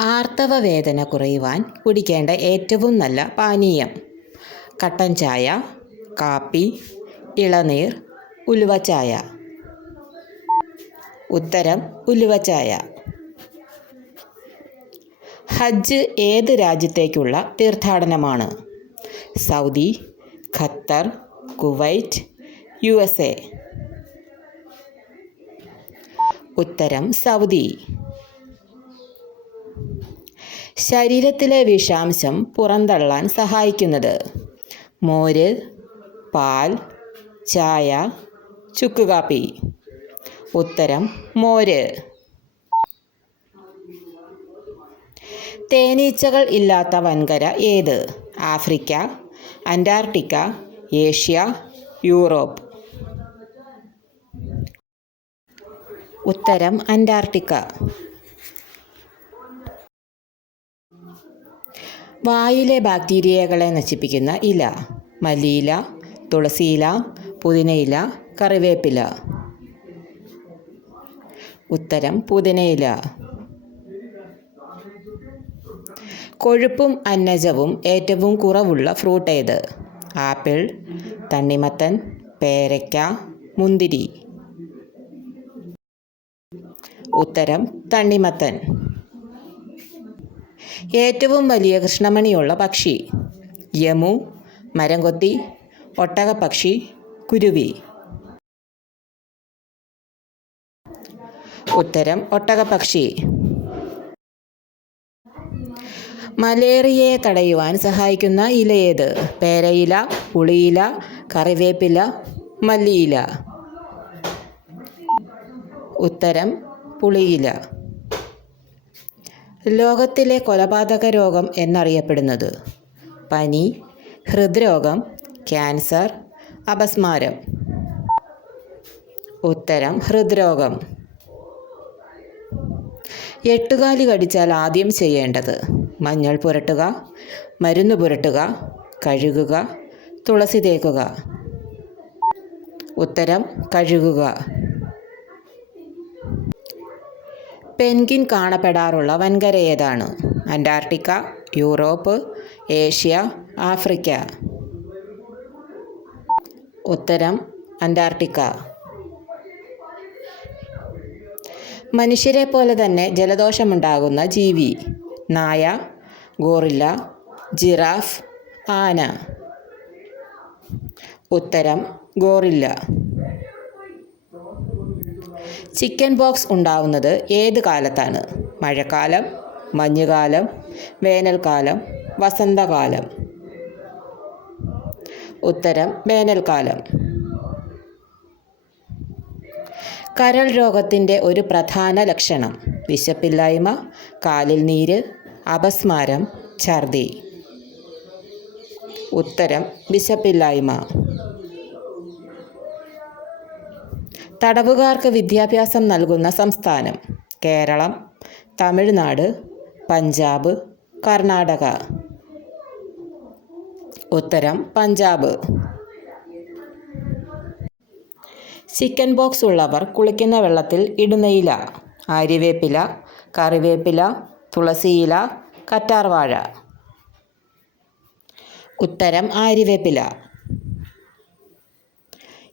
ആർത്തവ വേദന കുറയുവാൻ കുടിക്കേണ്ട ഏറ്റവും നല്ല പാനീയം. കട്ടൻ ചായ കാപ്പി ഇളനീർ ഉലുവച്ചായ ഉത്തരം ഉലുവച്ചായ ഹജ്ജ് ഏത് രാജ്യത്തേക്കുള്ള തീർത്ഥാടനമാണ്? സൗദി ഖത്തർ കുവൈറ്റ് യു ഉത്തരം സൗദി. ശരീരത്തിലെ വിഷാംശം പുറന്തള്ളാൻ സഹായിക്കുന്നത്. മോര് പാൽ ചായ ചുക്കുകാപ്പി ഉത്തരം മോര്. തേനീച്ചകൾ ഇല്ലാത്ത വൻകര ഏത്? Africa Antarctica Asia Europe. ഉത്തരം അന്റാർട്ടിക്ക. വായിലെ ബാക്ടീരിയകളെ നശിപ്പിക്കുന്ന ഇല മല്ലിയില തുളസിയില പുതിനയില കറിവേപ്പില. ഉത്തരം പുതിനയില. കൊഴുപ്പും അന്നജവും ഏറ്റവും കുറവുള്ള ഫ്രൂട്ട് ഏത്? ആപ്പിൾ തണ്ണിമത്തൻ പേരയ്ക്ക മുന്തിരി. ഉത്തരം തണ്ണിമത്തൻ. ഏറ്റവും വലിയ കൃഷ്ണമണിയുള്ള പക്ഷി. യമു മരംകൊത്തി ഒട്ടകപ്പക്ഷി കുരുവി. ഉത്തരം ഒട്ടകപ്പക്ഷി. മലേറിയയെ തടയുവാൻ സഹായിക്കുന്ന ഇല ഇലയേത് പേരയില പുളിയില കറിവേപ്പില മല്ലിയില. ഉത്തരം പുളിയില. ലോകത്തിലെ കൊലപാതക രോഗം എന്നറിയപ്പെടുന്നത്. പനി ഹൃദ്രോഗം ക്യാൻസർ അപസ്മാരം. ഉത്തരം ഹൃദ്രോഗം. എട്ടുകാലി കടിച്ചാൽ ആദ്യം ചെയ്യേണ്ടത് മഞ്ഞൾ പുരട്ടുക മരുന്ന് പുരട്ടുക കഴുകുക തുളസി തേക്കുക. ഉത്തരം കഴുകുക. പെൻഗിൻ കാണപ്പെടാറുള്ള വൻകര ഏതാണ്? Antarctica Europe Asia Africa. ഉത്തരം അന്റാർട്ടിക്ക. മനുഷ്യരെ പോലെ തന്നെ ജലദോഷമുണ്ടാകുന്ന ജീവി നായ ഗോറില്ല ജിറാഫ് ആന. ഉത്തരം ഗോറില്ല. ചിക്കൻ ബോക്സ് ഉണ്ടാവുന്നത് ഏത് കാലത്താണ്? മഴക്കാലം മഞ്ഞുകാലം വേനൽക്കാലം വസന്തകാലം. ഉത്തരം വേനൽക്കാലം. കരൾ രോഗത്തിന്റെ ഒരു പ്രധാന ലക്ഷണം. വിശപ്പില്ലായ്മ കാലിൽ നീര് അപസ്മാരം ഛർദി. ഉത്തരം വിശപ്പില്ലായ്മ. തടവുകാർക്ക് വിദ്യാഭ്യാസം നൽകുന്ന സംസ്ഥാനം കേരളം തമിഴ്നാട് പഞ്ചാബ് കർണാടക. ഉത്തരം പഞ്ചാബ്. ചിക്കൻ ബോക്സ് ഉള്ളവർ കുളിക്കുന്ന വെള്ളത്തിൽ ഇടുന്നയില ആര്യവേപ്പില കറിവേപ്പില തുളസിയില കറ്റാർവാഴ. ഉത്തരം ആര്യവേപ്പില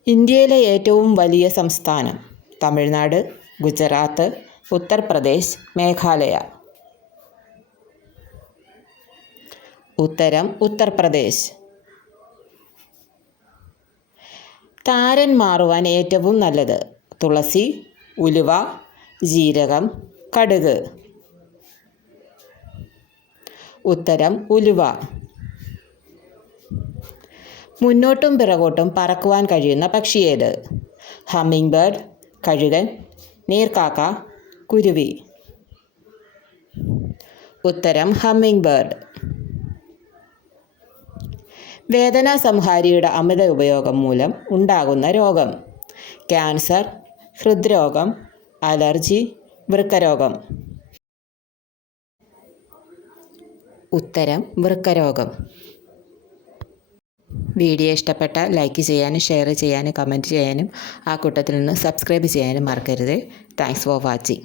ഇന്ത്യയിലെ ഏറ്റവും വലിയ സംസ്ഥാനം. തമിഴ്നാട് ഗുജറാത്ത് ഉത്തർപ്രദേശ് മേഘാലയ. ഉത്തരം ഉത്തർപ്രദേശ്. താരൻ മാറുവാൻ ഏറ്റവും നല്ലത് തുളസി ഉലുവ ജീരകം കടുക്. ഉത്തരം ഉലുവ. മുന്നോട്ടും പിറകോട്ടും പറക്കുവാൻ കഴിയുന്ന പക്ഷി ഏത്? ഹമ്മിങ് ബേർഡ് കഴുകൻ നീർക്കാക്ക കുരുവി. ഉത്തരം ഹമ്മിങ് ബേർഡ് വേദനാ സംഹാരിയുടെ അമിത ഉപയോഗം മൂലം ഉണ്ടാകുന്ന രോഗം. ക്യാൻസർ ഹൃദ്രോഗം അലർജി വൃക്കരോഗം. ഉത്തരം വൃക്കരോഗം. വീഡിയോ ഇഷ്ടപ്പെട്ട ലൈക്ക് ചെയ്യാനും ഷെയർ ചെയ്യാനും കമന്റ് ചെയ്യാനും ആ കൂട്ടത്തിൽ നിന്ന് സബ്സ്ക്രൈബ് ചെയ്യാനും മറക്കരുത്. Thanks for watching